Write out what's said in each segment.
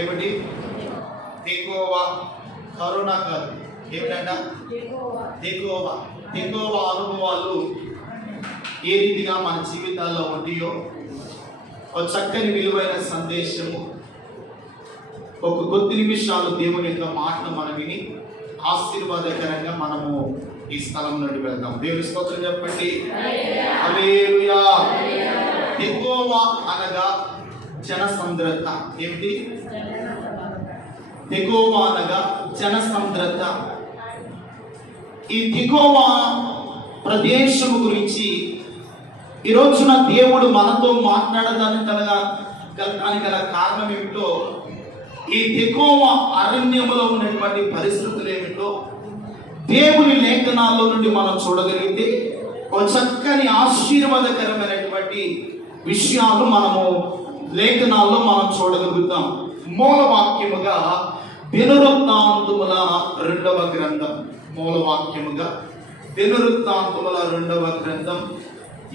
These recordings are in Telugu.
ఏమిటి? తెకోవా. కరోనా కాదు, ఏమిటంట? తెకోవా. తెకోవా అనుభవాలు ఏ రీతిగా మన జీవితాల్లో ఉంటాయో ఒక చక్కని విలువైన సందేశము, ఒక కొద్ది నిమిషాలు దేవుని యొక్క మాటను మనం విని ఆశీర్వాదకరంగా మనము ఈ స్థలం నుండి వెళ్దాం. దేవుని స్తోత్రం చెప్పండి. హల్లెలూయా. తెకోవా అనగా జనసంద్రత. ఏమిటి? తెకోవా అనగా జనసంద్రత. ఈ తెకోవా ప్రదేశము గురించి ఈ రోజున దేవుడు మనతో మాట్లాడడానికి గల కారణం ఏమిటో, ఈ తెకోవా అరణ్యములో ఉన్నటువంటి పరిస్థితులు ఏమిటో దేవుని లేఖనాల్లో నుండి మనం చూడగలిగితే ఒక చక్కని ఆశీర్వాదకరమైనటువంటి విషయాలు మనము లేఖనాల్లో మనం చూడగలుగుతాం. మూలవాక్యముగా దినవృత్తాంతముల 2వ గ్రంథం, మూలవాక్యముగా దినవృత్తాంతముల 2వ గ్రంథం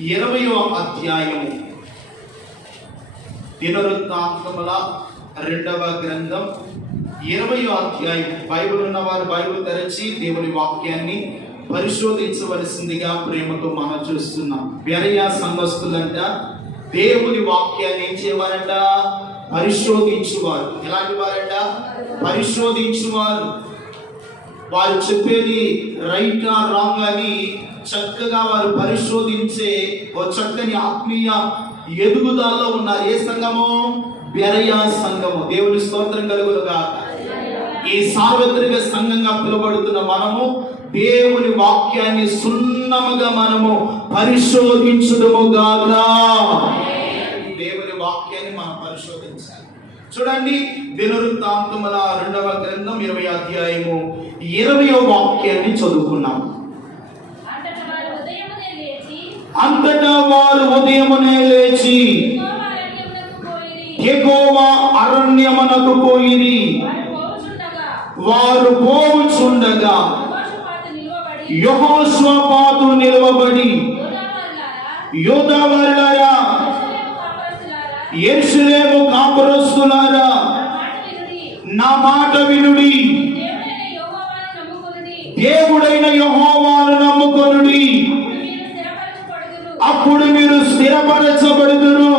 20వ అధ్యాయము. దినవృత్తాంతముల 2వ గ్రంథం 20వ అధ్యాయం. బైబిల్ ఉన్నవారు బైబిల్ తెరచి దేవుని వాక్యాన్ని పరిశోధించవలసిందిగా ప్రేమతో మనం చూస్తున్నాం. బెరయా సంఘస్థులంట దేవుని వాక్యాన్ని ఏం చేయవారంట? పరిశోధించువారు. ఎలాంటి వారంట? పరిశోధించువారు. వారు చెప్పేది రైట్ ఆర్ రాంగ్ అని చక్కగా వారు పరిశోధించే ఒక చక్కని ఆత్మీయ ఎదుగుదలలో ఉన్నారు. ఏ సంఘము? బెరయా సంఘము. దేవుని స్తోత్రం కలుగునుగాక. ఈ సార్వత్రిక సంఘంగా పిలువబడుతున్న మనము దేవుని వాక్యాన్ని సున్నముగా మనము పరిశోధించుదుముగాక. దేవుని వాక్యాన్ని మనం పరిశోధించాలి. చూడండి, దినవృత్తాంతముల 2వ గ్రంథం 20వ అధ్యాయము 20వ వాక్యాన్ని చదువుకున్నాం. అంతటా వారు ఉదయమునే లేచి తెకోవా అరణ్యమునకు పోయిరి. వారు పోవుచుండగా యెహోషాపాతు నిలువబడి, యూదావారులారా, యెరూషలేము కాపురస్తులారా, నా మాట వినుడి, దేవుడైన యెహోవాను నమ్ముకొనుడి, అప్పుడు మీరు స్థిరపరచబడుదురు.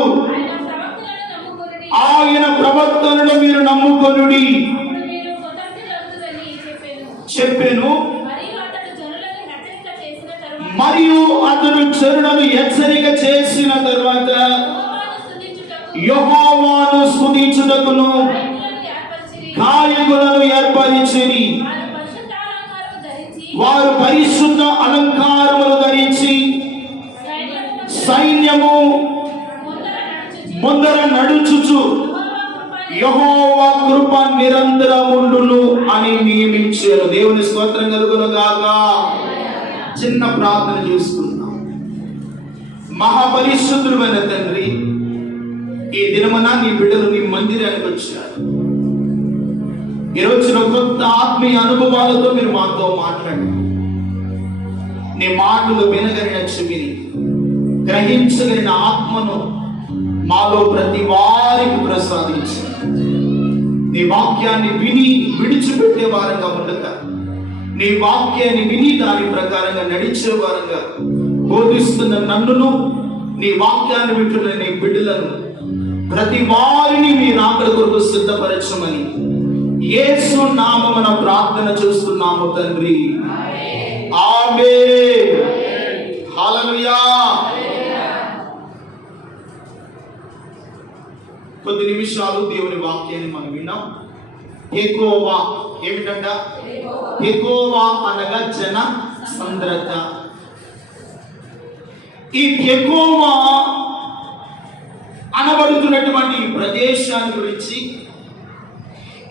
ఆయన ప్రవక్తలను మీరు నమ్ముకొనుడి చెప్పెను. మరియు అతడు జనులను హెచ్చరిక చేసిన తరువాత యెహోవాను స్తుతించుటకును గాయకులను ఏర్పరిచిరి. వారు పరిశుద్ధ అలంకారములు ధరించి సైన్యము ముందర నడుచుచు యెహోవా కృప నిరంతరముండును అని నియమించారు. దేవుని స్తోత్రం కలుగునుగాక. చిన్న ప్రార్థన చేసుకుందాం. మహాపరిశుద్ధుడైన తండ్రి, ఈ దినమున నీ బిడ్డలు నీ మందిరానికి వచ్చారు. ఈరోజు కొత్త ఆత్మీయ అనుభవాలతో మీరు మాతో మాట్లాడండి. నీ మాటలు వినగలిగిన చెవిని, గ్రహించగలిగిన ఆత్మను మాలో ప్రతి వారికి ప్రసాదించి నీ వాక్యాన్ని విని విడిచిపెట్టే వారంగా ఉండక, నీ వాక్యాన్ని విని దాని ప్రకారంగా నడిచే వారంగా బోధిస్తున్న నన్నును, నీ వాక్యాన్ని వింటున్న నీ బిడ్డలను ప్రతి వారిని మీ రాకడ కొరకు సిద్ధపరచమని యేసు నామమున ప్రార్థన చేస్తున్నాము తండ్రి. ఆమేన్. హల్లెలూయా. కొద్ది నిమిషాలు దేవుని వాక్యాన్ని మనం విన్నాం. తెకోవా ఏమిటంట? తెకోవా అనగా జన సంద్రత. ఈ తెకోవా అనబడుతున్నటువంటి ప్రదేశాన్ని గురించి,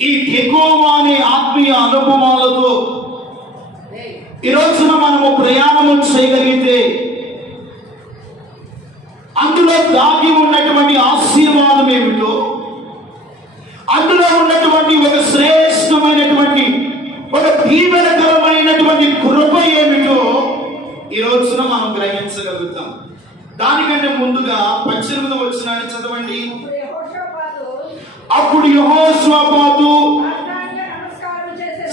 ఈ తెకోవా అనే ఆత్మీయ అనుభవాలతో ఈ రోజున మనము ప్రయాణము చేయగలిగితే అందులో దాగి ఉన్నటువంటి ఆశీర్వాదం ఏమిటో, అందులో ఉన్నటువంటి ఒక శ్రేష్టమైనటువంటి ఒక దీవెనకరమైనటువంటి కృప ఏమిటో ఈ రోజున మనం గ్రహించగలుగుతాం. దానికంటే ముందుగా 18వ వచనాన్ని చదవండి. అప్పుడు యెహోషాపాతు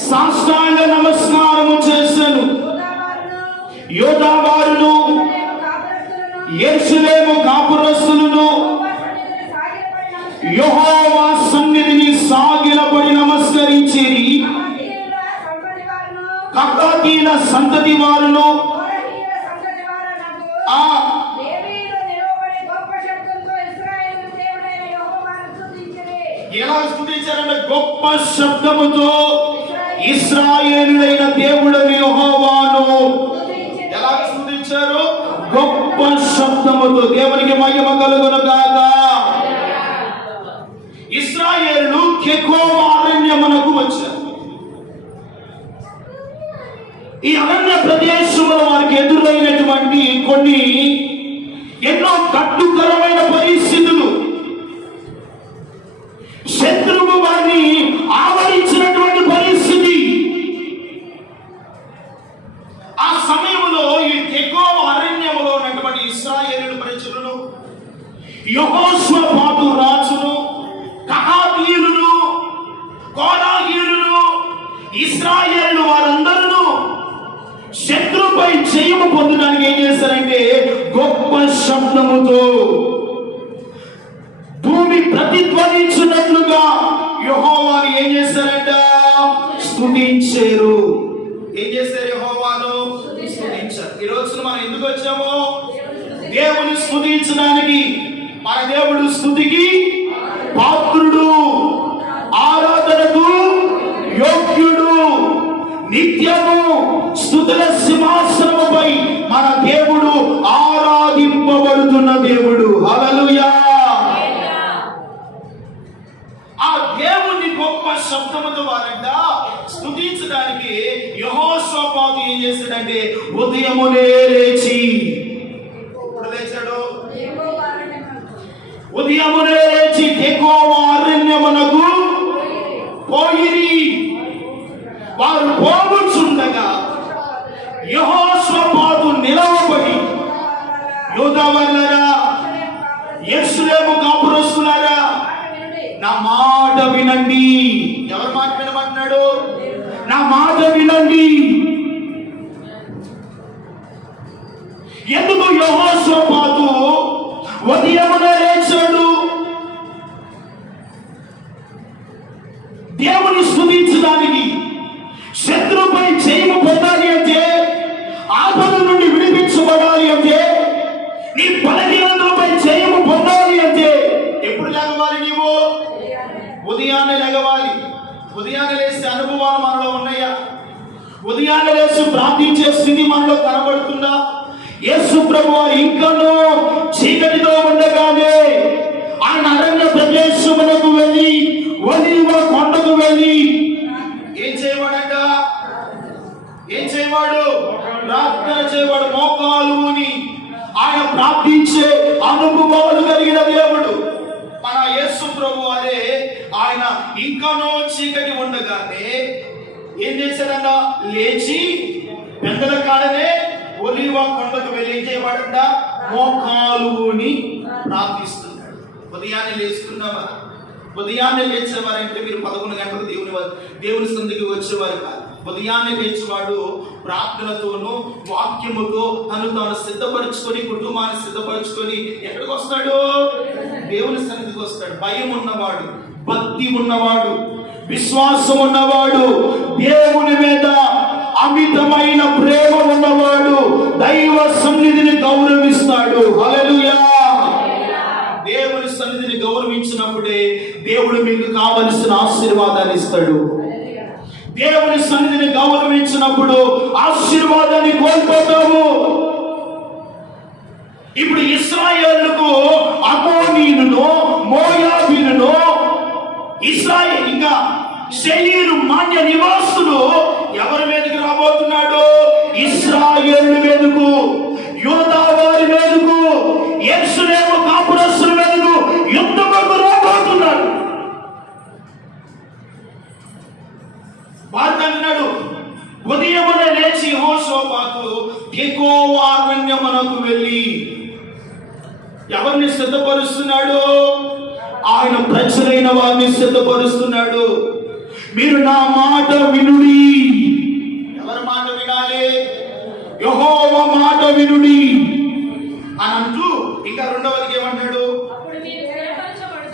సాష్టాంగ నమస్కారము చేసెను. యూదా వారును యెరూషలేము కాపురస్తులను యెహోవా సన్నిధిని సాగిలపడి నమస్కరించిరి. కహాతీయుల సంతతి వారును ఎలా స్తుతించారంటే గొప్ప శబ్దముతో ఇశ్రాయేలుడైన దేవుడైన యెహోవాను ఎలా స్తుతించారు? గొప్ప శబ్దముతో. దేవునికి మహిమ కలుగును గాక. ఇశ్రాయేలు తెకోవ అరణ్యమునకు వచ్చారు. ఈ అరణ్య ప్రదేశంలో వారికి ఎదురైనటువంటి కొన్ని ఎన్నో కట్టుకరమైన పరిస్థితులు, శత్రువు వారిని ఆవరించినటువంటి పరిస్థితి. ఆ సమయంలో ఈ తెకోవ అరణ్యములో ఉన్నటువంటి ఇశ్రాయేలు ప్రజలను యెహోషాపాతు రాజును కహాతీయులను కోరాహీయులను ఇశ్రాయేలు వారందరూ శత్రుపై జయము పొందడానికి ఏం చేశారంటే గొప్ప శబ్దముతో భూమి ప్రతిధ్వనించినట్లుగా యెహోవాను ఏం చేశారంట? స్తుతించారు. ఏం చేశారు? యెహోవాను స్తుతించారు. ఈ రోజున మనం ఎందుకు వచ్చామో దేవుని స్తుతించడానికి. మన దేవుడు స్తుతికి పాత్రుడు, ఆరాధనకు యోగ్యుడు. నిత్యము స్తుతుల సింహాసనముపై మన దేవుడు ఆరాధింపబడుతున్న దేవుడు. హల్లెలూయా. ఆ దేవుని గొప్ప శబ్దముతో వారంట స్తుతించడానికి యెహోషాపాతు ఏం చేశాడంటే ఉదయమునే లేచి, ఎప్పుడు లేచాడు? ఉదయమునే లేచి తెకోవ అరణ్యమునకు పోయిరి. వారు పోగుచుండగా యెహోషాపాతు నిలవబడి, యూదా వారులారా, యెరూషలేము కాపురస్తులారా, నా మాట వినండి. ఎవరి మాట వినమంటున్నాడు? నా మాట వినండి. ఎందుకు యెహోషాపాతు ఉదయమునే లేచాడు? దేవుని స్తుతించడానికి. శత్రుపై జయము పొందాలి అంటే, ఆపద నుండి విడిపించబడాలి అంటే, నీ బలహీనతలపై జయము పొందాలి అంటే ఎప్పుడు లేవాలి? నీవు ఉదయాన్నే లేవాలి. ఉదయాన్నే లేసే అనుభవాలు మనలో ఉన్నాయా? ఉదయాన్నే లేచి ప్రార్థించే స్థితి మనలో కనబడుతుందా? యేసు ప్రభువు ఇంకనూ చీకటితో ఉండగానే ఆయన అరణ్య ప్రదేశమునకు వెళ్ళి ఒలీవ కొండకు వెళ్ళి ఏం చేయవాడంట? ఏం చేయవాడు? ప్రార్థన చేయవాడు. మోకాలుని ఆయన ప్రార్థించే అనుభవాలు కలిగిన దేవుడు మన యేసు ప్రభువు. అదే ఆయన ఇంకనూ చీకటి ఉండగానే ఏం చేశాడంట? లేచి పెద్దల కాడనే ఒలీవ కొండకు వెళ్ళి ఏం చేయవాడంట? మోకాలుని ప్రార్థిస్తున్నాడు. ఉదయాన్నే లేస్తున్నావా? ఉదయాన్నే లేచేవారంటే మీరు 11 గంటలకు దేవుని సన్నిధికి వచ్చేవారు కాదు. ఉదయాన్నే లేచేవాడు ప్రార్థనతోనూ వాక్యముతో తాను సిద్ధపరచుకొని, కుటుంబాన్ని సిద్ధపరచుకొని ఎక్కడికి వస్తాడు? దేవుని సన్నిధికి వస్తాడు. భయం ఉన్నవాడు, భక్తి ఉన్నవాడు, విశ్వాసం ఉన్నవాడు, దేవుని మీద అమితమైన ప్రేమ ఉన్నవాడు దైవ సన్నిధిని గౌరవిస్తాడు. హల్లెలూయా. దేవుని సన్నిధిని గౌరవించినప్పుడే దేవుడు మీకు కావలసిన ఆశీర్వాదాన్ని ఇస్తాడు. దేవుని సన్నిధిని గౌరవించినప్పుడు ఆశీర్వాదాన్ని కోల్పోతాము. ఇప్పుడు ఇశ్రాయేలుకు అమోనీయులను, మోయాబీయులను, ఇశ్రాయేల్ ఇంకా శేయీరు మాన్య నివాసులు ఎవరి మీదకి రాబోతున్నాడు? ఇశ్రాయేలు మీదకు, యూదా వారి మీదకు, యెరూషలేము కాపురస్తుల మీదకు యుద్ధముకు రాబోతున్నాడు. వారు అంటున్నాడు, ఉదయమునే లేచి యెహోషాపాతు తెకోవ అరణ్యమునకు వెళ్ళి ఎవరిని సిద్ధపరుస్తున్నాడు? ఆయన ప్రజలైన వారిని సిద్ధపరుస్తున్నాడు. మీరు నా మాట వినుడి. ఎవరి మాట వినాలి? యెహోవా మాట వినుడి అని అంటూ ఇంకా రెండవది ఏమన్నాడు?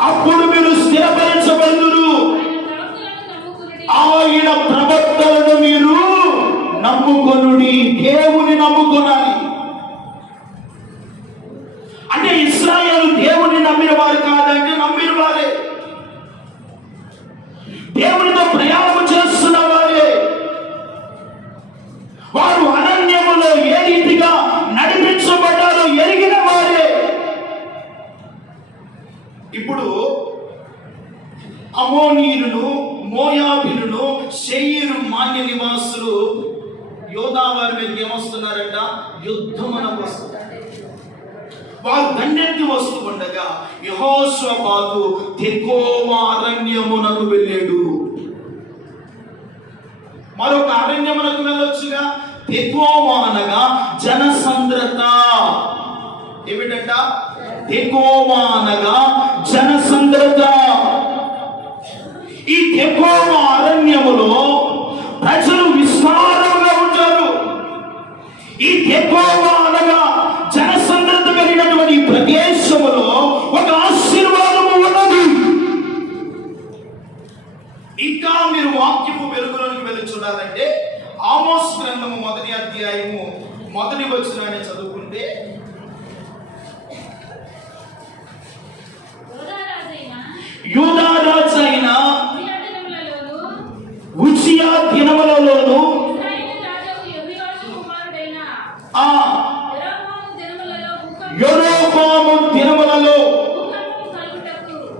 అప్పుడు మీరు స్థిరపరచబడుదురు. ఆయన ప్రవక్తలను మీరు నమ్ముకొనుడి. దేవుని నమ్ముకొనాలి. అంటే ఇశ్రాయేలు దేవుని నమ్మిన వారు కాదంటే నమ్మిన వారే, దేవునితో ప్రయాణం చేస్తున్న వారే, వారు అరణ్యములో ఏ రీతిగా నడిపించబడ్డారో ఎరిగిన వారే. ఇప్పుడు అమోనీయులను, మోయాబీయులను, శేయీరు మాన్య నివాసులు యోధా వారి మీదకి ఏమొస్తున్నారంట? యుద్ధమునకు వస్తున్నారు. వారు దండెత్తి వస్తూ ఉండగా యెహోషాపాతు తెకోవా అరణ్యమునకు వెళ్ళాడు. మరొక అరణ్యమునకు వెళ్ళొచ్చుగా. తెకోవా అనగా జనసంద్రత. ఏమిటంట? తెకోవా అనగా జనసంద్రత. ఈ తెకోవా అరణ్యములో ప్రజలు విస్తారంగా ఉంటారు. ఈ తెకోవా అనగా జనసంద్రత కలిగినటువంటి ప్రదేశములో ఒక ఆశీర్వాదము ఉన్నది. ఇంకా మీరు వాక్యపు వెలుగులోనికి వెళ్ళి చూడాలంటే ఆమోస్ గ్రంథము 1వ అధ్యాయము 1వ వచనాన్ని చదువుకుంటే, యూదా రాజైన ఉజ్జియా దినములలోను యెరొబాము దినములలో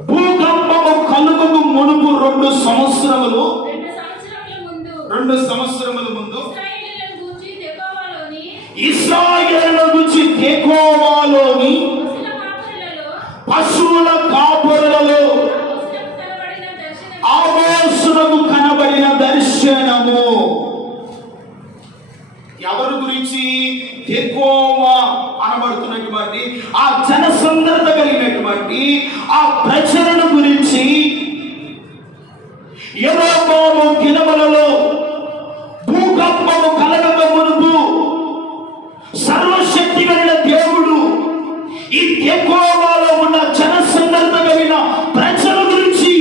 భూకంపము కలుగుకు మునుపు 2 సంవత్సరముల ముందు ఇశ్రాయేలుల గురించి తెకోవాలోని పశువుల కాపరులలో ఆమోసునకు కనబడిన దర్శనము. ఎవరి గురించి? తెకోవా అనబడుతున్నటువంటి ఆ జనసంద్రత కలిగినటువంటి ఆ ప్రజలను గురించి యెరొబాము దినములలో భూకంపము కలగక మునుపు సర్వశక్తి కలిగిన దేవుడు ఈ తెకోవాలో ఉన్న జనసంద్రత కలిగిన ప్రజల గురించి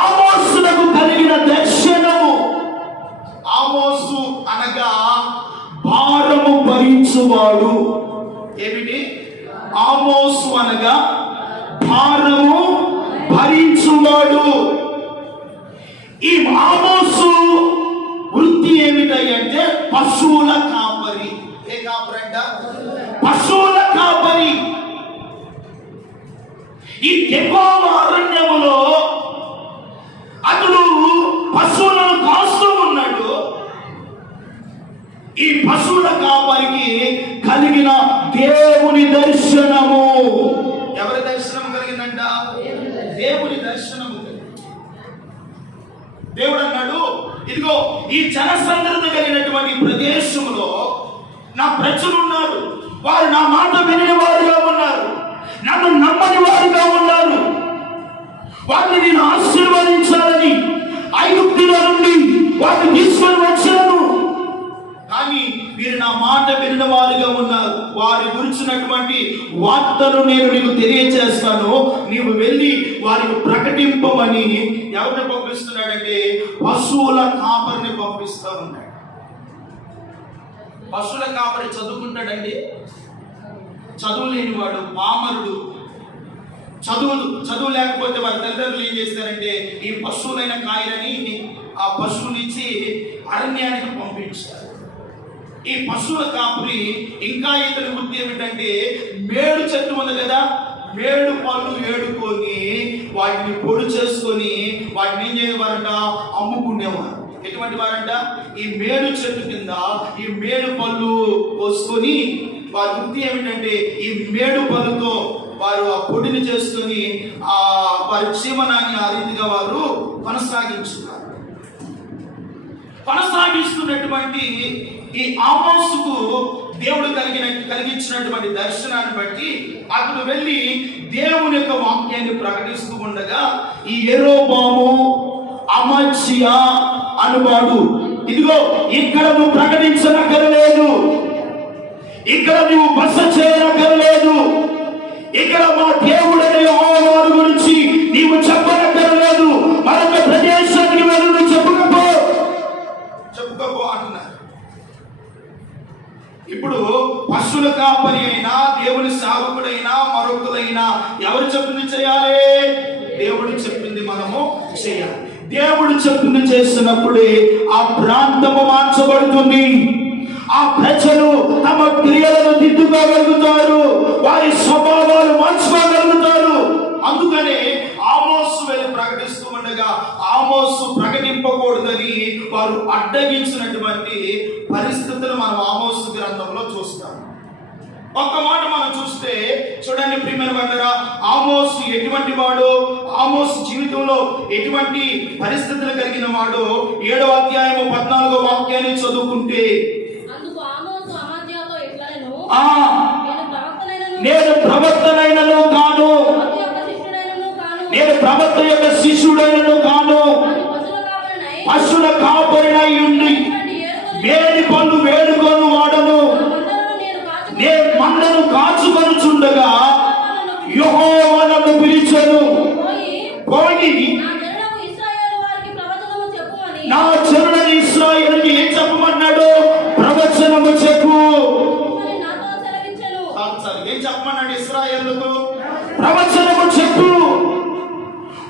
ఆమోసునకు కలిగిన దర్శనము. ఆమోసు అనగా భారము భరించువాడు. ఏమిటి? ఆమోసు అనగా భారము భరించువాడు. ఈ ఆమోసు వృత్తి ఏమిటంటే పశువుల కాపరి. ఏ కాపరంట? పశువుల కాపరి. ఈ తెకోవా అరణ్యములో అతడు పశువులను కాస్తూ ఉన్నాడు. ఈ పశువుల కాపరికి కలిగిన దేవుని దర్శనము. ఎవరి దర్శనం కలిగిందంట? దేవుని దర్శనము. దేవుడు అన్నాడు, ఇదిగో ఈ జనసంద్రత కలిగినటువంటి ప్రదేశంలో నా ప్రజలు ఉన్నారు. వారు నా మాట విని వారుగా ఉన్నారు, నన్ను నమ్మని వారుగా ఉన్నారు. వారిని నేను ఆశీర్వదించాలని ఐగుప్తుల నుండి వారిని తీసుకొని వచ్చాను. కానీ వీరు నా మాట వినిన వారుగా ఉన్నారు. వారి గురించినటువంటి వార్తను నేను నీకు తెలియజేస్తాను. నీవు వెళ్ళి వారికి ప్రకటింపమని ఎవరిని పంపిస్తున్నాడంటే పశువుల కాపరిని పంపిస్తా ఉన్నాడు. పశువుల కాపరి చదువుకుంటాడండి? చదువు లేనివాడు, పామరుడు. చదువు లేకపోతే వారి తల్లిదండ్రులు ఏం చేస్తారంటే ఈ పశువులైన కాయలని ఆ పశువునిచ్చి అరణ్యానికి పంపించారు. ఈ పశువుల కాపురి ఇంకా ఇతని వృత్తి ఏమిటంటే మేడు చెట్టు ఉంది కదా, మేడు పళ్ళు ఏడుకొని వాటిని పొడి చేసుకొని వాటిని ఏం చేయవారంట? అమ్ముకునేవారు. ఎటువంటి వారంట? ఈ మేడు చెట్టు కింద ఈ మేడు పళ్ళు పోసుకొని వారి వృత్తి ఏమిటంటే ఈ మేడు పళ్ళుతో వారు ఆ పొడిని చేసుకొని ఆ వారి జీవనాన్ని ఆ రీతిగా వారు కొనసాగిస్తున్నటువంటి ఈ ఆమోసుకు దేవుడు కలిగించినటువంటి దర్శనాన్ని బట్టి అతడు వెళ్ళి దేవుని యొక్క వాక్యాన్ని ప్రకటిస్తూ ఉండగా ఈ యెరోబాము అమచ్యా అనువాడు, ఇదిగో ఇక్కడ నువ్వు ప్రకటించనక్కరలేదు, ఇక్కడ నువ్వు బస చేయనక్కరలేదు, ఇక్కడ మా దేవుడైన యెహోవా గురించి నీవు చెప్పనక్కరలేదు, మరొక ప్రదేశానికి వెళ్ళి నువ్వు చెప్పుకోపో అంటున్నారు. ఇప్పుడు పశువుల కాపరి అయినా దేవుని సేవకుడైనా మరొకరైనా ఎవరు చెప్పింది చేయాలి? దేవుడు చెప్పింది మనము చేయాలి. దేవుడు చెప్పింది చేస్తున్నప్పుడే ఆ ప్రాంతము మార్చబడుతుంది. ఆ ప్రజలు తమ క్రియలను దిద్దుకోగలుగుతారు, వారి స్వభావాలు మార్చుకోగలుగుతారు. అందుకనే ఆమోసు వెళ్ళి ప్రకటిస్తూ ఉండగా ఆమోసు ప్రకటింపకూడదని వారు అడ్డగించినటువంటి పరిస్థితులు మనం ఆమోసు గ్రంథంలో చూస్తాం. ఒక్క మాట మనం చూస్తే చూడండి ప్రియమైన వారలారా, ఆమోసు ఎటువంటి వాడు, ఆమోసు జీవితంలో ఎటువంటి పరిస్థితులు కలిగిన వాడు 7వ అధ్యాయము 14వ వాక్యాన్ని చదువుకుంటే, నేను ప్రవక్తనైనను కాను, నేను ప్రవక్త యొక్క శిష్యుడైనను కాను, పశువుల కాపరినై ఉండి వేడి పళ్ళు వేడుకొని వాడను, నేను మందను కాచుకొనుచుండగా యెహోవా నన్ను పిలిచెను, పోయి నా జనుడైన ఇశ్రాయేలుకి ఏం చెప్పమన్నాడు? ప్రవచనము చెప్పు. ఏం చెప్పమన్నాడు ఇశ్రాయేలుకు? ప్రవచనము చెప్పు.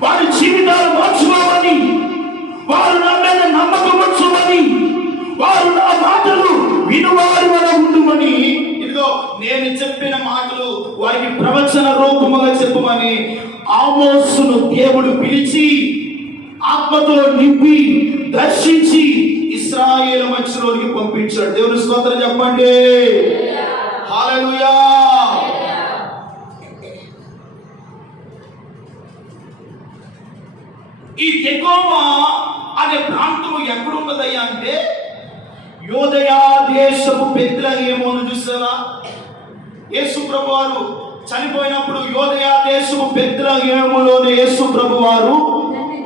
వారి జీవితాలు మార్చుకోమని, వారు నా మీద నమ్మకం ఉంచుమని, వారు నా మాటలు వినువారి వల్ల ఉండుమని, ఇదిగో నేను చెప్పిన మాటలు వారికి ప్రవచన రూపముగా చెప్పమని ఆమోసును దేవుడు పిలిచి ఆత్మతో నింపి దర్శించి ఇశ్రాయేలు మధ్యలోనికి పంపించాడు. దేవుని స్తోత్రం చెప్పండి. హల్లెలూయా. ఈ తెకోవా అనే ప్రాంతం ఎక్కడున్నదయ్యా అంటే యోదయా దేశపు బెత్లెహేమును చూసావా? యేసు ప్రభువారు చనిపోయినప్పుడు యోదయా దేశపు బెత్లెహేములోనే యేసు ప్రభువారు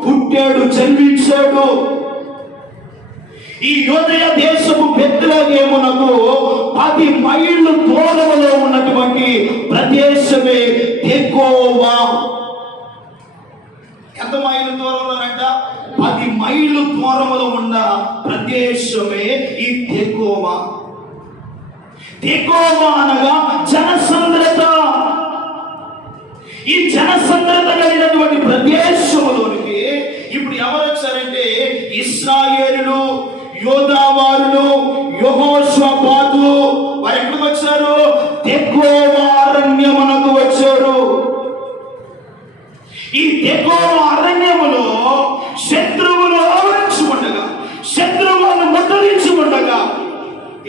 పుట్టాడు, జన్మించాడు. ఈ యోదయ దేశపు బెత్లెహేమునకు 10 మైళ్ళు దూరంలో ఉన్నటువంటి ప్రదేశమే తెకోవా. ఎంత మైళ్ళు దూరంలోనంట? 10 మైళ్ళు దూరంలో ఉన్న ప్రదేశమే ఈ తెకోవా. తెకోవా అనగా జనసంద్రత. ఈ జనసంద్రత కలిగినటువంటి ప్రదేశంలోనికి ఇప్పుడు ఎవరు వచ్చారంటే ఇశ్రాయేలులు, యోధావారులు, యెహోషాపాతు. వారు ఎక్కడికి వచ్చారు? తెకోవా అరణ్యమునకు వచ్చారు. ఈ తెకోవా అరణ్యములో శత్రువులు ఆవరించి ఉండగా, శత్రువులను ముట్టడించి ఉండగా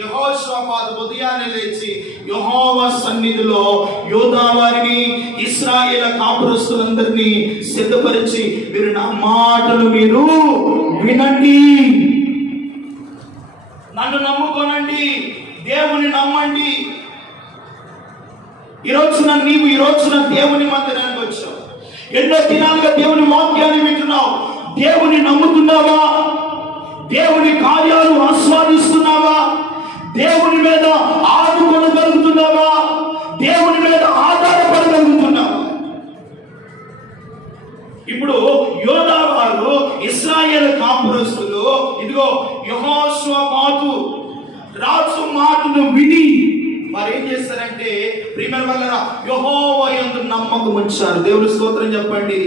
యెహోషాపాతు ఉదయాన్నే లేచి యెహోవా సన్నిధిలో యోధా వారిని, ఇశ్రాయేలు కాపురస్తులందరినీ సిద్ధపరిచి, మీరు నా మాటలు మీరు వినండి, నన్ను నమ్ముకోనండి, దేవుని నమ్మండి. ఈ రోజున దేవుని మందిరానికి వచ్చావు. ఎన్నో దినాలుగా దేవుని వాక్యాన్ని వింటున్నావు. దేవుని నమ్ముతున్నావా? దేవుని కార్యాలు ఆస్వాదిస్తున్నావా? దేవుని మీద ఆదుకోగలుగుతున్నావా? దేవుని మీద ఆధారపడగలుగుతున్నావా? ఇప్పుడు యోధా వారు ఇశ్రాయేలు కాపురస్తులు ఇదిగో యెహోషాపాతు రాజు మాటను విని వారు ఏం చేస్తారంటే ప్రియమైన వాళ్ళరా యెహోవా యందు నమ్మకం ఉంచారు. దేవుని స్తోత్రం చెప్పండి.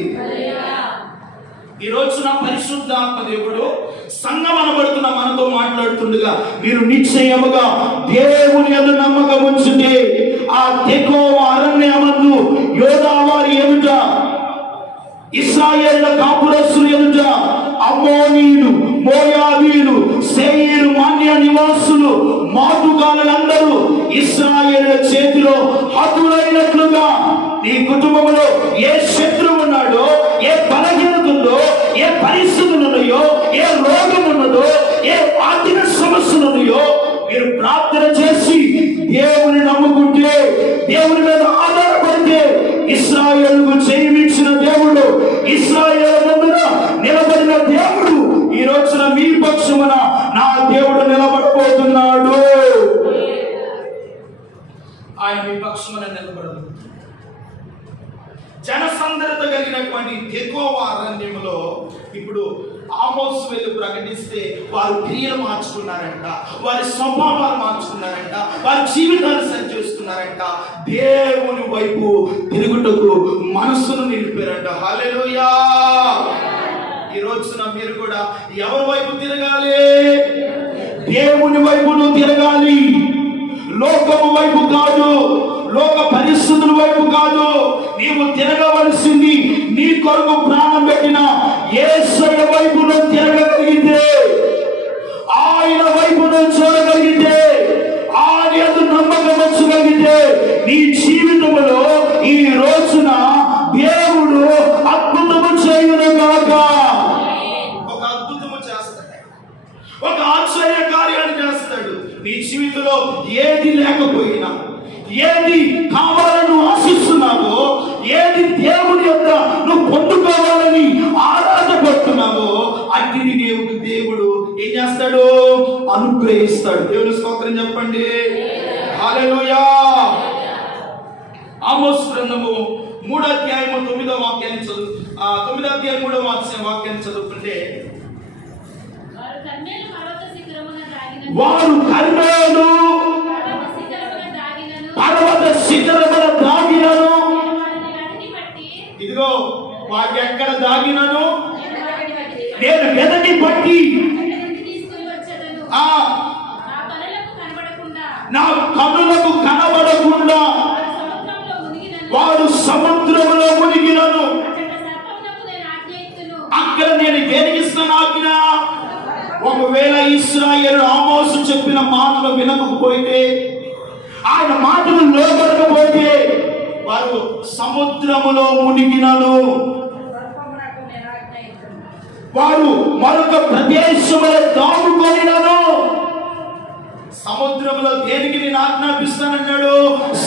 ఈ రోజున పరిశుద్ధాత్మ దేవుడు సంఘం అనబడుతున్న మనతో మాట్లాడుతుండగా మీరు నిశ్చయముగా దేవుని యందు నమ్మకం ఉంచితే ఆ తెకోవా అరణ్యమందు యోధా వారి ఎదుట, ఇశ్రాయేలు కాపురస్తులు ఎదుట అమ్మోనీయులు, మోయాబీయులు, శేయీరు మాన్య నివాసులు, మాటుగాళ్ళందరూ ఇశ్రాయేలు చేతిలో హతులైనట్లుగా నీ కుటుంబంలో ఏ శత్రువు ఉన్నాడో, ఏ బలహీనత ఉందో, ఏ పరిస్థితులు ఉన్నాయో, ఏ రోగం ఉన్నదో, ఏ ఆర్థిక సమస్యలు ఉన్నాయో మీరు ప్రార్థన చేసి పక్షమున నిలబడదు. జనసంద్రత కలిగినటువంటి తెకోవ అరణ్యములో ఇప్పుడు ఆమోసు వెళ్ళి ప్రకటిస్తే వారు క్రియలు మార్చుకున్నారంట, వారి స్వభావాలు మార్చుకున్నారంట, వారి జీవితాలు సరి చేసుకున్నారంట, దేవుని వైపు తిరుగుటకు మనస్సును నిలిపారంట. హల్లెలూయా. ఈ రోజున మీరు కూడా ఎవరి వైపు తిరగాలి? దేవుని వైపు నువ్వు తిరగాలి. లోకము వైపు కాదు, లోక పరిస్థితుల వైపు కాదు. నీవు తిరగవలసింది నీ కొరకు ప్రాణం పెట్టిన యేసయ్య వైపు నువ్వు తిరగగలిగితే, ఆయన వైపు నువ్వు చూడగలిగితే, ఆయన యందు నమ్మకం ఉంచగలిగితే, నీ జీవితంలో ఈ రోజున దేవుడు అద్భుతము చేయునుగాక. ఒక అద్భుతము చేస్తాడు, ఒక ఆశ్చర్య కార్యాలు చేస్తాడు. నీ జీవితంలో ఏది లేకపోయినా, ఏది కావాలని ఆశిస్తున్నావో, ఏది దేవుని యొక్క నువ్వు పొందుకోవాలని ఆరాధపడుతున్నావో అగ్ని దేవుడు ఏం చేస్తాడు? అనుగ్రహిస్తాడు. దేవుని స్తోత్రం చెప్పండి. హల్లెలూయా. ఆమోస్ గ్రంథము 3వ అధ్యాయము 9వ వాక్యాన్ని చదువు. 9వ అధ్యాయం 3వ వాక్యాన్ని చదువుకుంటే, వారు కర్మేలు పర్వత శిఖరమున దాగినను, ఇదిగో వాటి ఎక్కడ దాగినను నేను వెదకి పట్టి నా కనులకు కనబడకుండా వారు సముద్రములో మునిగినను, అక్కడ నేను దేనికిస్తాను ఆజ్ఞ? ఒకవేళ ఇశ్రాయేలు ఆమోసు చెప్పిన మాటలు వినకపోతే, ఆయన మాటలు లోబడకపోతే వారు సముద్రములో మునిగినను, వారు మరొక ప్రదేశములో దాముకొనినను. సముద్రంలో దేనికి నేను ఆజ్ఞాపిస్తానన్నాడు?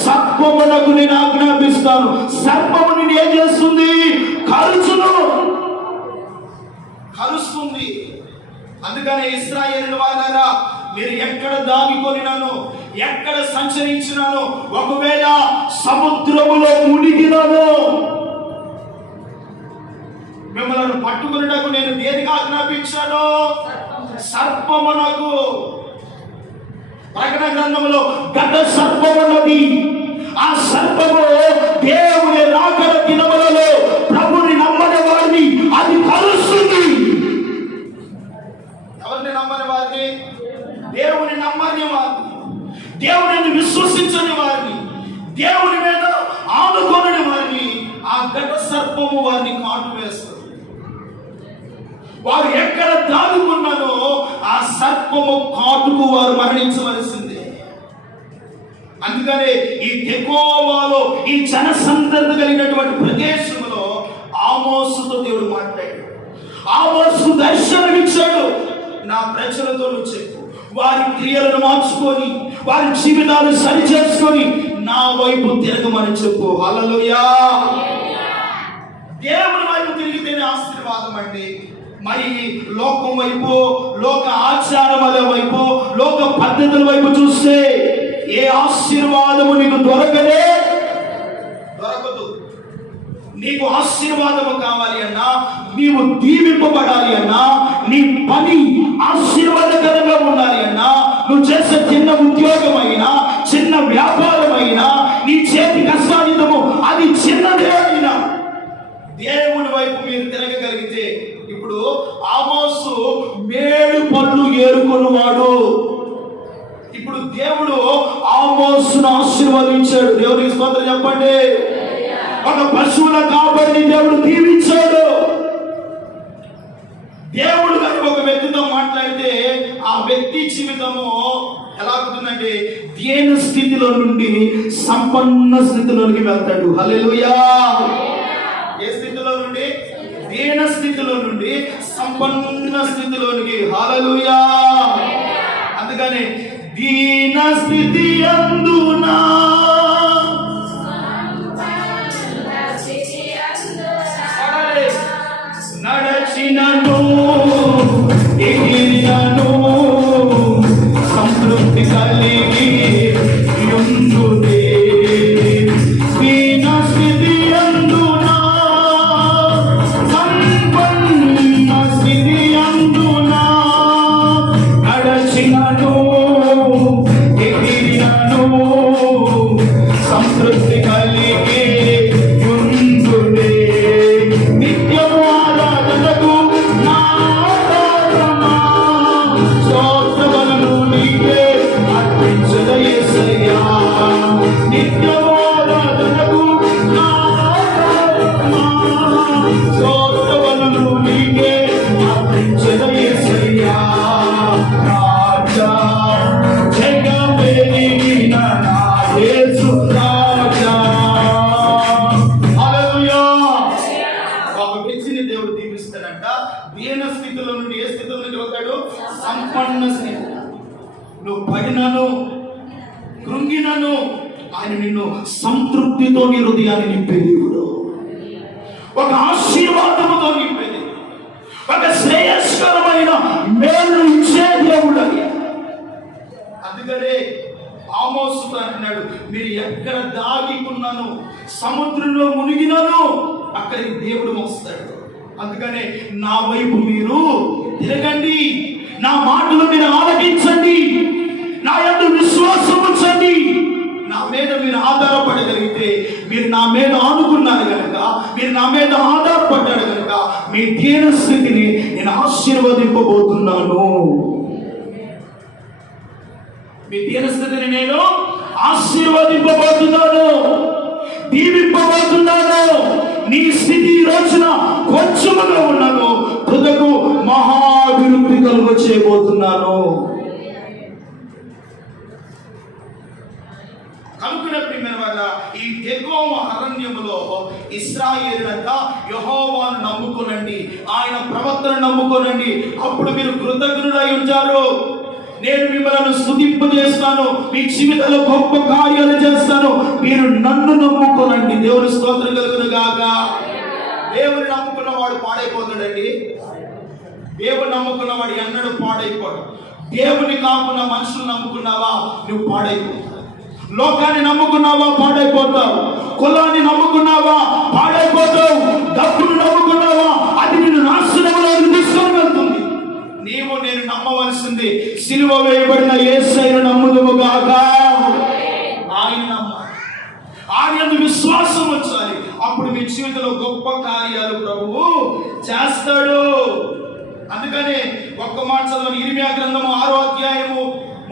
సర్పమునకు నేను ఆజ్ఞాపిస్తాను. సర్పము నేను ఏం చేస్తుంది? కరుస్తుంది. అందుకనే ఇశ్రాయేలు వారారా, మీరు ఎక్కడ దాగికొనినాను, ఎక్కడ సంచరించినాను, ఒకవేళ సముద్రములో మునిగినాను, మిమ్మల్ని పట్టుకున్నటకు నేను దేనికి ఆజ్ఞాపించాను? సర్పమునకు. ప్రకటన గ్రంథంలో గడ్డ సర్పమున్నది. ఆ సర్పము దేవుని రాకడ దినములలో ప్రభుని నమ్మని వారిని అది కలుస్తుంది. ఎవరిని నమ్మని వారిని? దేవుని నమ్మని వారిని, దేవుని విశ్వసించని వారిని, దేవుని మీద ఆనుకోని వారిని ఆ ఘట సర్పము వారిని కాటు వేస్తారు. వారు ఎక్కడ దాగుకున్నారో ఆ సర్పము కాటుకు వారు మరణించవలసిందే. అందుకనే ఈ తెకోవాలో, ఈ జనసందర్భ కలిగినటువంటి ప్రదేశంలో ఆమోసుతో దేవుడు మాట్లాడాడు. ఆమోసు దర్శనమిచ్చాడు. నా ప్రజలతో చెప్పు, వారి క్రియలను మార్చుకొని, వారి జీవితాలు సరి చేసుకొని నా వైపు తిరగమని చెప్పు. హల్లెలూయా. దేవుని వైపు తిరిగితేనే ఆశీర్వాదం అండి. మరి లోకం వైపు, లోక ఆచారముల వైపు, లోక పద్ధతుల వైపు చూస్తే ఏ ఆశీర్వాదము నీకు దొరకదు. నీకు ఆశీర్వాదము కావాలి అన్నా, నీవు దీవింపబడాలి అన్నా, నీ పని ఆశీర్వాదకరంగా ఉండాలి అన్నా, నువ్వు చేసే చిన్న ఉద్యోగమైనా, చిన్న వ్యాపారమైనా, నీ చేతి కష్టానితము అది చిన్నదే అయినా దేవుని వైపు మీరు తిరగగలిగితే, ఇప్పుడు ఆమోసు మేడు పళ్ళు ఏరుకొనువాడు. ఇప్పుడు దేవుడు ఆమోసును ఆశీర్వదించాడు. దేవునికి స్తోత్రం చెప్పండి. ఒక పశువుల కాపరిని దేవుడు దీవించాడు. దేవుడు కానీ ఒక వ్యక్తితో మాట్లాడితే ఆ వ్యక్తి జీవితము ఎలా అవుతుందంటే దీన స్థితిలో నుండి సంపన్న స్థితిలోనికి వెళ్తాడు. హల్లెలూయా. ఏ స్థితిలో నుండి? దీన స్థితిలో నుండి సంపన్న స్థితిలోనికి. హల్లెలూయా. అందుకని దీన స్థితి అందునా నడచినను ఎగిరినను సంతృప్తి కలిగి ఉండునే. దీన స్థితిలో నుండి ఏ స్థితిలో నుండి వస్తాడు? సంపన్న స్థితి. నువ్వు పడినను కృంగినను ఆయన నిన్ను సంతృప్తితో నీ హృదయాన్ని నింపే దేవుడు, ఒక ఆశీర్వాదముతో నింపే దేవుడు, ఒక శ్రేయస్కరమైన మేలు ఇచ్చే దేవుడు అని. అందుకనే ఆమోసు అంటున్నాడు, మీరు ఎక్కడ దాగికున్నాను, సముద్రంలో మునిగినాను అక్కడికి దేవుడు వస్తాడు. అందుకనే నా వైపు మీరు తిరగండి, నా మాటలు మీరు ఆలకించండి, నా యందు విశ్వాసం ఉంచండి. నా మీద మీరు ఆధారపడగలిగితే, మీరు నా మీద ఆనుకున్నారు కనుక, మీరు నా మీద ఆధారపడ్డాడు కనుక మీ దీన స్థితిని నేను ఆశీర్వదింపబోతున్నాను. మీ దీన స్థితిని నేను ఆశీర్వదింపబోతున్నాను, దీవింపబోతున్నాను. నీ స్థితి ఈ రోజున కొంచెముగా ఉన్నాను, తుదకు మహాభివృద్ధి కలుగ చేయబోతున్నాను. కనుకున్నప్పుడు వల్ల ఈ తెకోవ అరణ్యములో ఇశ్రాయేలులంతా యెహోవాను నమ్ముకోనండి, ఆయన ప్రవర్తన నమ్ముకోనండి, అప్పుడు మీరు కృతజ్ఞులై ఉంటారు. నేను మిమ్మల్ని స్తుతింపజేస్తాను, మీ జీవితంలో గొప్ప కార్యాలు చేస్తాను, మీరు నన్ను నమ్ముకోనండి. దేవుని స్తోత్రం కలుగును గాక. దేవుని నమ్ముకున్నవాడు పాడైపోతాడండి. దేవుని నమ్ముకున్నవాడు ఎన్నడూ పాడైపోడు. దేవుని కాకుండా మనుషులు నమ్ముకున్నావా నువ్వు పాడైపోతావు. లోకాన్ని నమ్ముకున్నావా పాడైపోతావు. కులాన్ని నమ్ముకున్నావా పాడైపోతావు. డబ్బును నమ్ముకున్నావా అది నిన్ను నాశనంలో తీసుకొని వెళ్తుంది. నీవు నేను నమ్మవలసింది సిలువ వేయబడిన యేసయ్యను నమ్ముదుముగాక. ఆయన నమ్మాలి, ఆయన విశ్వాసం వచ్చాలి. అప్పుడు మీ జీవితంలో గొప్ప కార్యాలు ప్రభువు చేస్తాడు. అందుకనే ఒక్క మాట చదవని ఇర్మియా గ్రంథము 6వ అధ్యాయము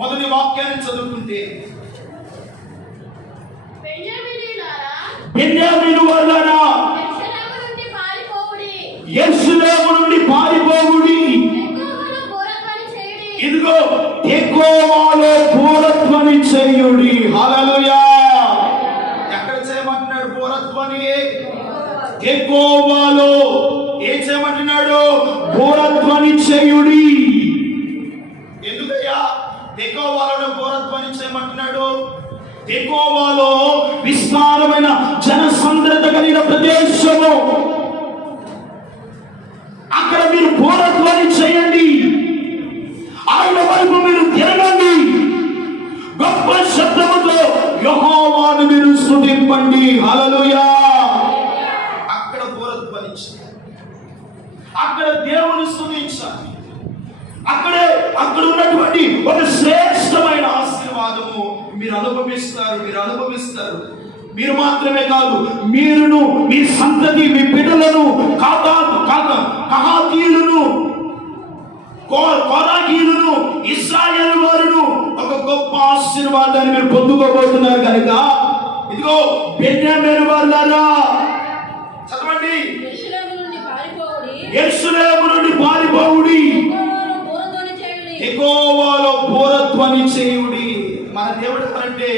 1వ వాక్యాన్ని చదువుకుంటే, బెన్యామీను వారులారా యెరూషలేము నుండి పారిపోవుడి, ఇదిగో తెకోవలో బూరధ్వని చేయుడి. హల్లెలూయా. ఎక్కడ చేయమంటున్నాడు బూరధ్వని? తెకోవలో ఏం చేయమంటున్నాడు? బూరధ్వని చేయుడి. ఎందుకయ్యా తెకోవలో బూరధ్వని చేయమంటున్నాడు? తెకోవలో విస్తారమైన జనసంద్రత కలిగిన ప్రదేశము, అక్కడ మీరు బూరధ్వని చేయండి, ఆయన వైపు మీరు తిరగండి, గొప్ప శబ్దముతో యెహోవాను మీరు స్తుతింపండి. హల్లెలూయా. అక్కడ బూరధ్వనించాలి, అక్కడ దేవుని స్తుతించాలి. అక్కడ ఉన్నటువంటి ఒక శ్రేష్టమైన ఆశీర్వాదము మీరు అనుభవిస్తారు. మీరు మాత్రమే కాదు, మీరును మీ సంతతి, మీ బిడ్డలను, కహాతీయులను, కోరాకీయులను, ఇశ్రాయేలు వారును ఒక గొప్ప ఆశీర్వాదాన్ని మీరు పొందుకోబోతున్నారు కనుక, ఇదిగో బెన్యామీను వారులారా చదవండి, యెరూషలేము నుండి పారిపోవుడి, యెహోవాలో బూరధ్వని చేయుడి. మన దేవుడు అంటే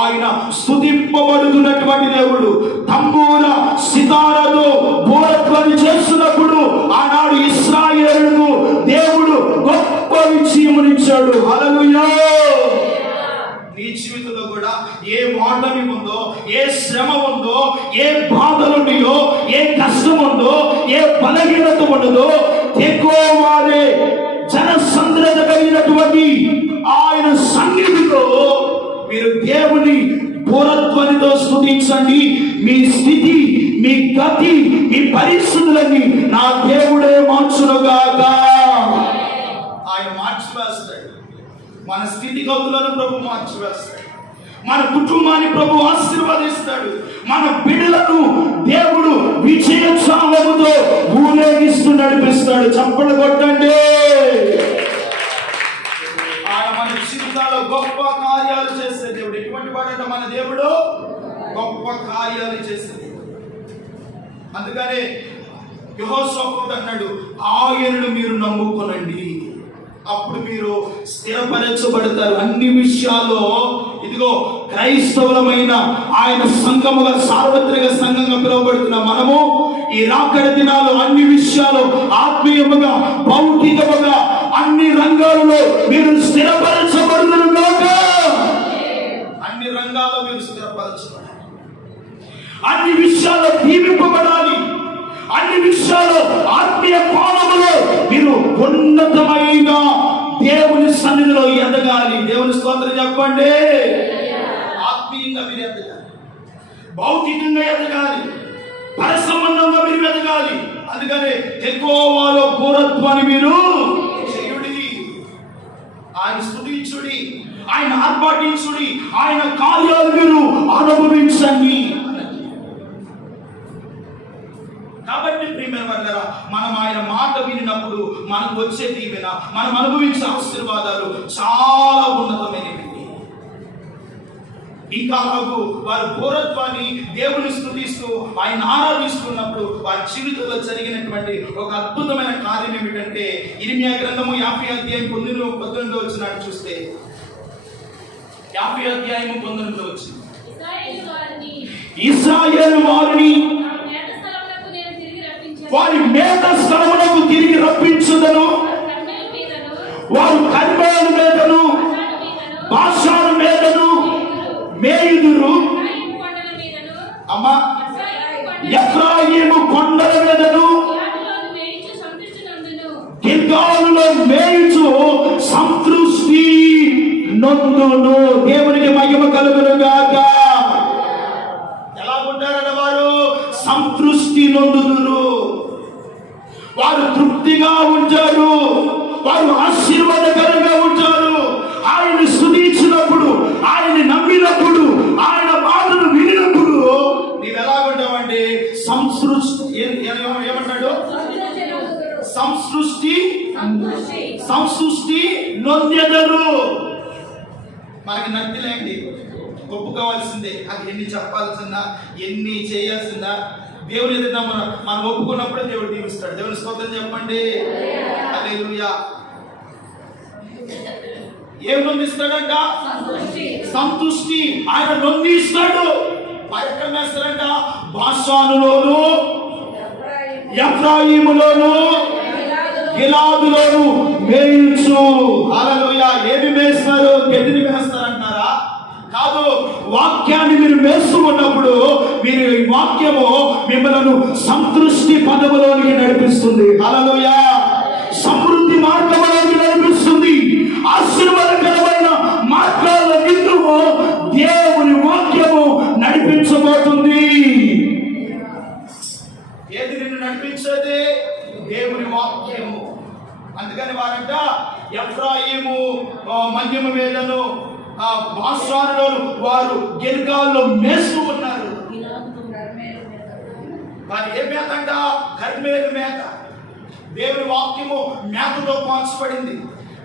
ఆయన స్తుతింపబడుతున్నటువంటి దేవుడు. తంబూర సితారతో బూరధ్వని చేస్తున్నప్పుడు ఆనాడు ఇశ్రాయేలుకు దేవుడు గొప్ప విజయమునిచ్చాడు. హల్లెలూయా. నీ జీవితంలో కూడా ఏ ఓటమి ఉందో, ఏ శ్రమ ఉందో, ఏ బాధలు ఉన్నాయో, ఏ కష్టం ఉందో, ఏ బలహీనత ఉండదో, తెకోవాలే జనసంద్రత కలిగినటువంటి ఆయన సన్నిధిలో మీరు దేవుని బూరధ్వనితో స్తుతించండి. మీ స్థితి, మీ గతి, మీ పరిస్థితులన్నీ నా దేవుడే మార్చునుగాక. ఆయన మార్చివేస్తాడు. మన స్థితిగతులను ప్రభు మార్చివేస్తాడు. మన కుటుంబాన్ని ప్రభు ఆశీర్వదిస్తాడు. మన బిడ్డలను దేవుడు విజయోత్సాహముతో ఊరేగిస్తూ నడిపిస్తాడు. చప్పట్లు కొట్టండి. ఆయన మన జీవితాల్లో గొప్ప కార్యాలు చేసే దేవుడు. ఎటువంటి వాడంటే మన దేవుడు గొప్ప కార్యాలు చేసే దేవుడు. అందుకనే యెహోషాపాతు అన్నాడు, ఆయనను మీరు నమ్ముకొనండి, అప్పుడు మీరు స్థిరపరచబడతారు. అన్ని విషయాల్లో ఇదిగో క్రైస్తవులమైన ఆయన సంఘముగా, సార్వత్రిక సంఘంగా పిలువబడుతున్న మనము ఈ రాకడ దినాలు అన్ని విషయాలు ఆత్మీయముగా, భౌతికముగా, అన్ని రంగాలలో మీరు స్థిరపరచబడుదురుగాక. అన్ని రంగాల్లో మీరు స్థిరపరచబడాలి, అన్ని విషయాల్లో దీవింపబడాలి, అన్ని విషయాల్లో ఆత్మీయ కోణములో మీరు ఉన్నతమైన దేవుని సన్నిధిలో ఎదగాలి. దేవుని స్తోత్రం చెప్పండి. ఆత్మీయంగా మీరు ఎదగాలి, భౌతికంగా ఎదగాలి, పర సంబంధంగా మీరు ఎదగాలి. అందుకనే యెహోవాలో పూరత్వాన్ని మీరు చేయుడి, ఆయన స్తుతించుడి, ఆయన ఆర్భాటించుడి, ఆయన కార్యాలు మీరు అనుభవించండి. కాబట్టి ప్రియమైన వారలారా, మనం ఆయన మాట వినినప్పుడు మనకు వచ్చే దీవెన, మనం అనుభవించే ఆశీర్వాదాలు చాలా ఉన్నతమైనవి. ఇంకా వారి పూర్వత్వాన్ని దేవుని స్తుతిస్తూ ఆయన ఆరాధిస్తున్నప్పుడు వారి జీవితంలో జరిగినటువంటి ఒక అద్భుతమైన కార్యం ఏమిటంటే, ఇర్మియా గ్రంథము 50 అధ్యాయం 19 వచ్చినట్టు చూస్తే, 50 అధ్యాయం 19 వచ్చింది. ఇశ్రాయేలు వారిని వారి మేత స్థలములకు తిరిగి రప్పించుదను, వారు కర్మేలు మీదను బాషాను మీదను మేయుదురు, అమ్మా ఎఫ్రాయిము కొండల మీదను గిల్గాలులో మేయుచు సంతృష్టి నొందును. దేవునికి మహిమ కలుగును గాక. ఎలా ఉంటారన్న వారు సంతృష్టి నొందుదురు, వారు తృప్తిగా ఉంటారు, వారు ఆశీర్వాదకరంగా ఉంటారు. ఆయన్ని స్తుతించినప్పుడు, ఆయన్ని నమ్మినప్పుడు, ఆయన మాటను వినినప్పుడు నీవు ఎలాగుంటావంటే ఏమంటాడు, సంసృష్టి నొందెదరు. మనకి నత్తిలేండి, ఒప్పుకోవాల్సిందే. అది ఎన్ని చెప్పాల్సిందా, ఎన్ని చేయాల్సిందా, దేవుని ఎదుట మనం ఒప్పుకున్నప్పుడే దేవుడు దీవిస్తాడు. దేవుని స్తోత్రం చెప్పండి. హల్లెలూయా. ఏం నొందిస్తాడంట? సంతుష్టి. ఆయన నొందిస్తాడు. ఎక్కడ వేస్తాడంట? బాషానులోను, ఎఫ్రాయిములోను, గిలాదులోను మేయించు. హల్లెలూయా. ఏమి మేస్తారు? గడ్డిని మేస్తారంటారా? కాదు, వాక్యాన్ని మీరు మేస్తూ ఉన్నప్పుడు మీరు ఈ వాక్యము మిమ్మల్ని సంతృష్టి పదములోనికి నడిపిస్తుంది. హల్లెలూయా. సమృద్ధి మార్గంలోకి నడిపిస్తుంది. ఆశీర్వాదకరమైన మార్గాల నిన్ను దేవుని వాక్యము నడిపించబోతుంది. ఏది నిన్ను నడిపించేది? దేవుని వాక్యము. అందుకని వారంట ఎఫ్రాయిము మధ్యమ మీదను బాషానులో వారు గిల్గాల్లో మేస్తూ ఉన్నారు. వారు ఏ మేత అంట? కర్మేలు మేత. దేవుని వాక్యము మేతతో పోల్చబడింది.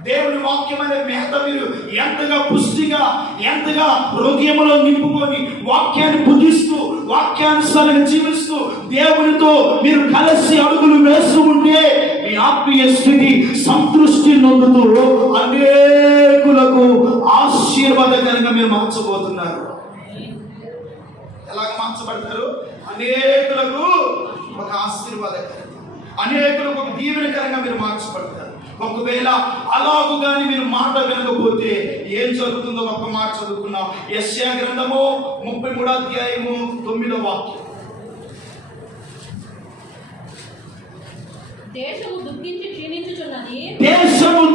దేవుని వాక్యం అనే మేత మీరు ఎంతగా పుష్టిగా, ఎంతగా హృదయంలో నింపుకొని వాక్యాన్ని భుజిస్తూ, వాక్యానుసారంగా జీవిస్తూ దేవునితో మీరు కలిసి అడుగులు వేస్తూ ఉంటే మీ ఆత్మీయ స్థితి సంతృష్టి నొందుతూ అనేకులకు ఆశీర్వాదకరంగా మీరు మార్చబోతున్నారు. ఎలాగ మార్చబడతారు? అనేకులకు ఒక ఆశీర్వాదకరంగా, అనేకులకు ఒక దీవెనకరంగా మీరు మార్చబడతారు. ఒకవేళ అలాగు కానీ మీరు మాట వినకపోతే ఏం జరుగుతుందో ఒక మాట చదువుకున్నాం. యెషయా గ్రంథము 33 అధ్యాయము 9వ వాక్యం. దేశము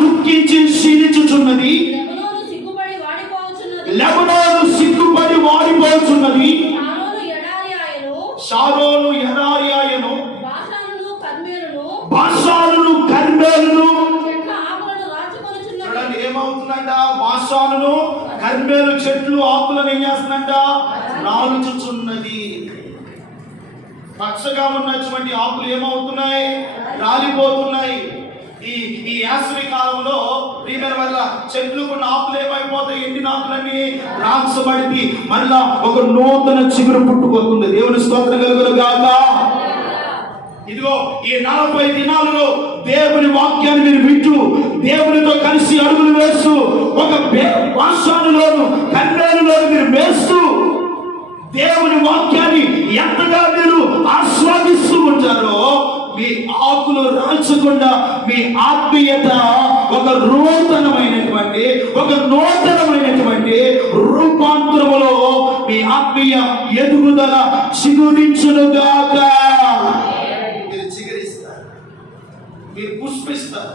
దుఃఖించి క్షీణించుచున్నది, లెబనోను సిగ్గుపడి వాడిపోచున్నది, షారోను ఎడారి ఆయను, బాషానును కర్మేలును. చూడండి ఏమవుతుందంట? బాషానును కర్మేలు చెట్లు ఆకులను ఏం చేస్తుందంట? రాలుచుచున్నది. పచ్చగా ఉన్నటువంటి ఆకులు ఏమవుతున్నాయి? రాలిపోతున్నాయి. ఈ యాసవి కాలంలో ప్రియమైన వల్ల చెట్లుకున్న ఆకులు ఏమైపోతాయి? ఎండిన ఆకులన్నీ రాల్చబడి మళ్ళా ఒక నూతన చిగురు పుట్టుకొస్తుంది. దేవుని స్తోత్రం కలుగును గాక. ఇదిగో ఈ 40 దినాలలో దేవుని వాక్యాన్ని మీరు వింటూ దేవునితో కలిసి అడుగులు వేస్తూ ఒక వాసానులోను కన్నేరులోను మీరు వేస్తూ దేవుని వాక్యాన్ని ఎంతగా మీరు ఆస్వాదిస్తూ ఉంటారో మీ ఆకులు రాల్చకుండా మీ ఆత్మీయత ఒక నూతనమైనటువంటి రూపాంతరములో మీ ఆత్మీయ ఎదుగుదల చిగురించునుగాక. మీరు చిగురిస్తారు, మీరు పుష్పిస్తారు,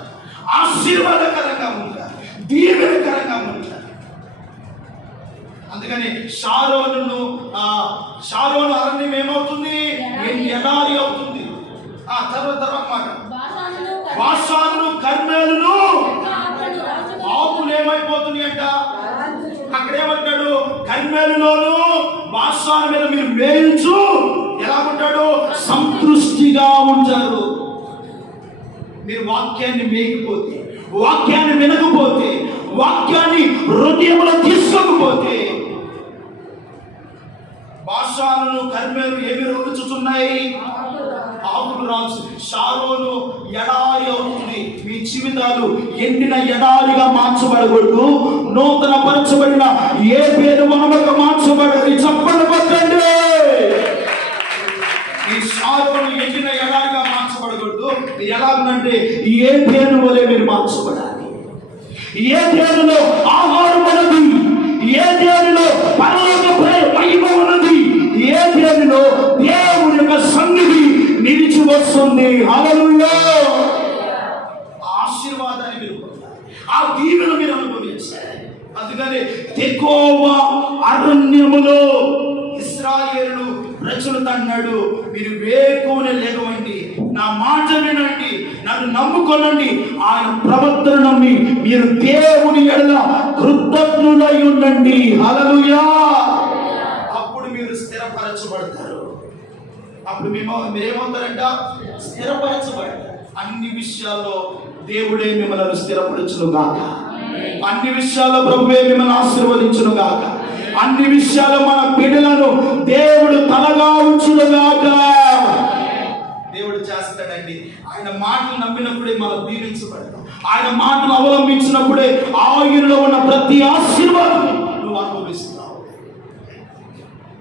ఆశీర్వాదకరంగా ఉంటారు, దీవెనకరంగా ఉంటారు. అందుకని షారోను అరణ్యం ఏమవుతుంది? ఎడారి అవుతుంది. తర్వాత మాట బాషానును కర్మేలును ఆకులు ఏమైపోతుంది అంట. అక్కడ ఏమంటాడు? కర్మేలులోను బాషాను మీద మీరు వేయించు ఎలా ఉంటాడు? సంతృష్టిగా ఉంటారు. మీరు వాక్యాన్ని మేయకపోతే, వాక్యాన్ని వినకపోతే, వాక్యాన్ని హృదయంలో తీసుకోకపోతే బాషాను కర్మేలు ఏమి రుచుచున్నాయి? ఆకులు రాసు. షారోను ఎడారి అవుతుంది. మీ జీవితాలు ఎండిన ఎడారిగా మార్చబడకూడదు. నూతన పరచబడిన ఏ పేరు మనముగా మార్చబడాలి. చప్పట్లు కొట్టండి. ఈ షారోను ఎండిన ఎడారిగా మార్చబడకూడదు. ఎలా ఉందంటే ఏ పేరు వలె మీరు మార్చబడాలి. ఏ దేవునిలో ఆహారం ఉన్నది, ఏ దేవునిలో పరలోక మహిమ ఉన్నది, ఏ దేవునిలో దేవుని యొక్క సన్నిధి నిలిచి వస్తుంది. హల్లెలూయా. ఆశీర్వాదాన్ని మీరు పొందాలి, ఆ దీవెన మీరు అనుభవించాలి. అందుకని తెకోవా అరణ్యములో ఇశ్రాయేలు ప్రజలతో అన్నాడు, మీరు వేకువనే లేవండి, నా మాట వినండి, నన్ను నమ్ముకొనండి, ఆయన ప్రవర్తన నమ్మి మీరు దేవుని ఎడల కృతజ్ఞులై ఉండండి. హల్లెలూయా. అప్పుడు మీరు స్థిరపరచబడతారు. అప్పుడు మీరేమవుతారంట? స్థిరపరచబడతారు. అన్ని విషయాల్లో దేవుడే మిమ్మల్ని స్థిరపరచును గాక. అన్ని విషయాల్లో ప్రభువే మిమ్మల్ని ఆశీర్వదించును గాక. అన్ని విషయాల్లో మన బిడ్డలను దేవుడు తలగా ఉంచును గాక. దేవుడు చేస్తాడండి. ఆయన మాటలు నమ్మినప్పుడే మనం దీవించబడతాం. ఆయన మాటలు అవలంబించినప్పుడే ఆయనలో ఉన్న ప్రతి ఆశీర్వాదం నువ్వు అనుభవిస్తావు.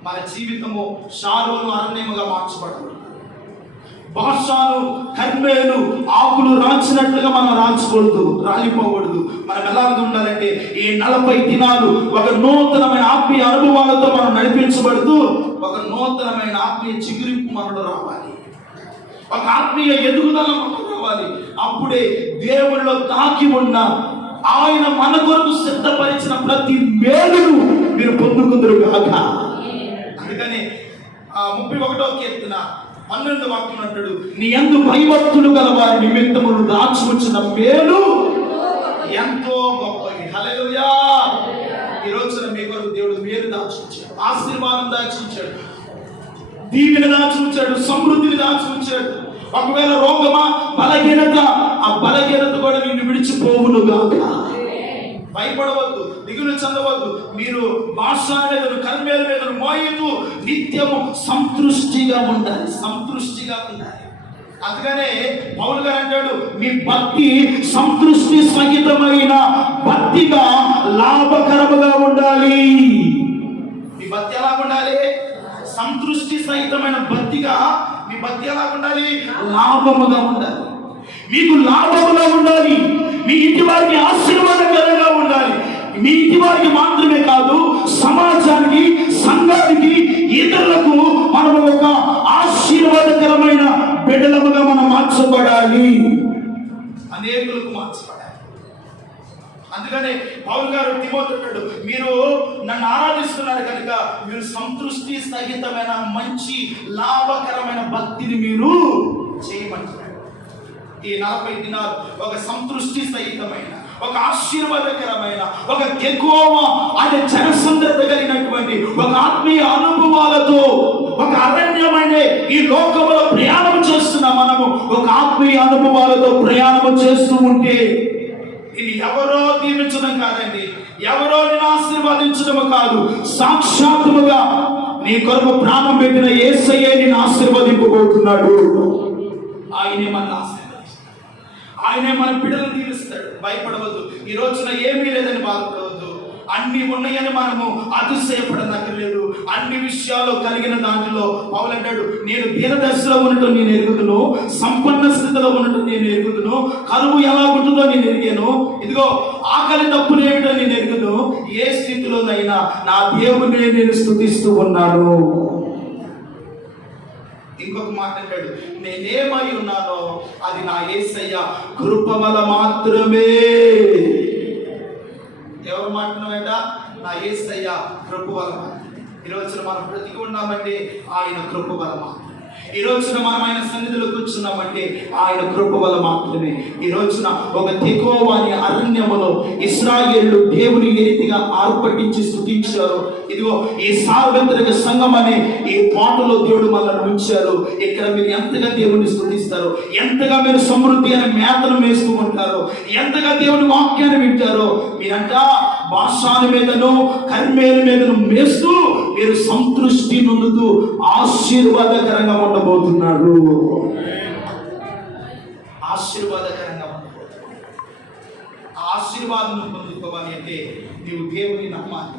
మన జీవితము షారోను అరణ్యముగా మార్చబడదు. బాషాను కర్మేలు ఆకులు రాల్చినట్లుగా మనం రాలిపోకూడదు. మనం ఎలా ఉండాలంటే ఈ 40 దినాలు ఒక నూతనమైన ఆత్మీయ అనుభవాలతో మనం నడిపించబడుతూ ఒక నూతనమైన ఆత్మీయ చిగురింపు మనలో రావాలి, ఒక ఆత్మీయ ఎదుగుదల మనలో రావాలి. అప్పుడే దేవుడిలో దాగి ఉన్న ఆయన మన కొరకు సిద్ధపరిచిన ప్రతి మేలును మీరు పొందుకుందరు కాక. అందుకని 31వ కీర్తన 12వ వాక్యం అంటాడు, నీ యందు భయభక్తులు గల వారి నిమిత్తమును దాచుకొచ్చిన మేలు ఎంతో గొప్పది. హల్లెలూయా. ఈ రోజున మీ కొరకు దేవుడు మేలు దాచుకొచ్చాడు, ఆశీర్వాదం దాచుకొచ్చాడు, దీవెన దాచుకొచ్చాడు, సమృద్ధిని దాచుకొచ్చాడు. ఒకవేళ రోగమా, బలహీనత, ఆ బలహీనత కూడా నిన్ను విడిచిపోవును గాక. భయపడవద్దు, దిగులు చెందవద్దు. మీరు బాషాను మీదను కర్మేలు మీదను మోయుతూ నిత్యము సంతృష్టిగా ఉండాలి, సంతృష్టిగా ఉండాలి. అందుకనే పౌలు గారు అంటాడు, మీ భక్తి సంతృష్టి సహితమైన భక్తిగా లాభకరముగా ఉండాలి. మీ భక్తి ఎలా ఉండాలి? సంతృష్టి సహితమైన భక్తిగా మీ భక్తి ఎలా ఉండాలి? లాభముగా ఉండాలి. మీకు లాభముగా ఉండాలి. మీ ఇంటి వారికి ఆశీర్వాదకరంగా ఉండాలి. మీ ఇంటి వారికి మాత్రమే కాదు, సమాజానికి, సంఘానికి, ఇతరులకు మనం ఒక ఆశీర్వాదకరమైన బిడ్డలముగా మనం మార్చబడాలి, అనేకులకు మార్చబడాలి. అందుకనే పౌలు గారు తిమోతితో, మీరు నన్ను ఆరాధిస్తున్నారు కనుక మీరు సంతృష్టి సహితమైన మంచి లాభకరమైన భక్తిని మీరు చేయమంటున్నారు. ఈ 40 దినాలు ఒక సంతృష్టి సహితమైన, ఒక ఆశీర్వాదకరమైన, ఒక తెకోవ అనే జనసంద్రత కలిగినటువంటి ఒక ఆత్మీయ అనుభవాలతో ఒక అరణ్యమైన ఈ లోకంలో ప్రయాణం చేస్తున్న మనము ఒక ఆత్మీయ అనుభవాలతో ప్రయాణం చేస్తూ ఉంటే ఇది ఎవరో దీవించడం కాదండి, ఎవరో నేను ఆశీర్వదించడం కాదు, సాక్షాత్తుగా నీ కొరకు ప్రాణం పెట్టిన యేసయ్యే నిన్ను ఆశీర్వదింపబోతున్నాడు. ఆయనే మనల్ని ఆశీర్వదిస్తాడు. ఆయనే మన బిడ్డలను దీవిస్తాడు. భయపడవద్దు. ఈ రోజున ఏమీ లేదని బాధపడవద్దు. అన్ని ఉన్నాయని మనము అతిశయపడనక్కర్లేదు. అన్ని విషయాలు కలిగిన దాంట్లో పౌలు అంటాడు, నేను దీనదశలో ఉండటం నేను ఎరుగుదును, సంపన్న స్థితిలో ఉండటం నేను ఎరుగుదును, కరువు ఎలా ఉంటుందో నేను ఎరిగాను, ఇదిగో ఆకలి తప్పులు ఏమిటో నేను ఎరుగును, ఏ స్థితిలోనైనా నా దేవుడే నేను స్తుతిస్తూ ఉన్నాను. ఇంకొక మాట అంటాడు, నేనేమై ఉన్నానో అది నా యేసయ్య కృప వల్ల మాత్రమే. ఎవరు మాట్లాడట? నా యేసయ్య కృప వల్ల. ఈ రోజున మనం బ్రతికి ఉన్నామంటే ఆయన కృప వల్ల మాత్రమే. ఈ రోజున మనం ఆయన సన్నిధిలో కూర్చున్నామంటే ఆయన కృప వల్ల మాత్రమే. ఈ రోజున ఒక తెకోవ అనే అరణ్యములో ఇశ్రాయేలు దేవుని ఏ రీతిగా ఆర్పటించి స్తుతించారు. ఇదిగో ఈ సార్వత్రిక సంఘం అనే ఈ పాటలో దేవుడు మనల్ని ఉంచారు. ఇక్కడ మీరు ఎంతగా దేవుని స్తుతిస్తారు, ఎంతగా మీరు సమృద్ధి అనే మేతను వేస్తూ ఉంటారు, ఎంతగా దేవుని వాక్యాన్ని వింటారో, మీరంట భాషాల మీదను కర్మేల మీదను మేస్తూ మీరు సంతృష్టి నొందుతూ ఆశీర్వాదకరంగా ఉండబోతున్నారు. ఆశీర్వాదకరంగా ఉండబోతున్నారు. ఆశీర్వాదం పొందుకోవాలి అంటే నీవు దేవుని నమ్మాలి,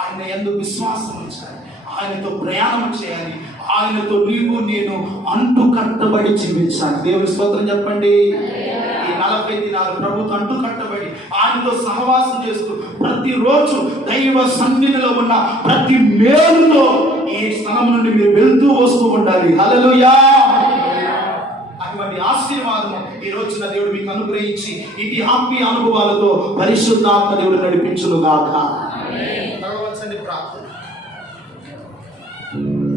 ఆయన యందు విశ్వాసం ఉంచాలి, ఆయనతో ప్రయాణం చేయాలి, ఆయనతో నీవు నేను అంటు కట్టబడి జీవించాలి. దేవుని స్తోత్రం చెప్పండి. ఈ 40 దినాలు ప్రభుత్వం అంటు కట్టబడి ఆయనతో సహవాసం చేస్తూ ప్రతిరోజు దైవ సన్నిధిలో ఉన్న ప్రతి మేలులో ఈ స్థలం నుండి మీరు వెళ్తూ వస్తూ ఉండాలి. హల్లెలూయా. అటువంటి ఆశీర్వాదం ఈ రోజున దేవుడు మీకు అనుగ్రహించి ఇటు ఆత్మీయ అనుభవాలతో పరిశుద్ధాత్మ దేవుడు నడిపించును గాక. ప్రార్థన.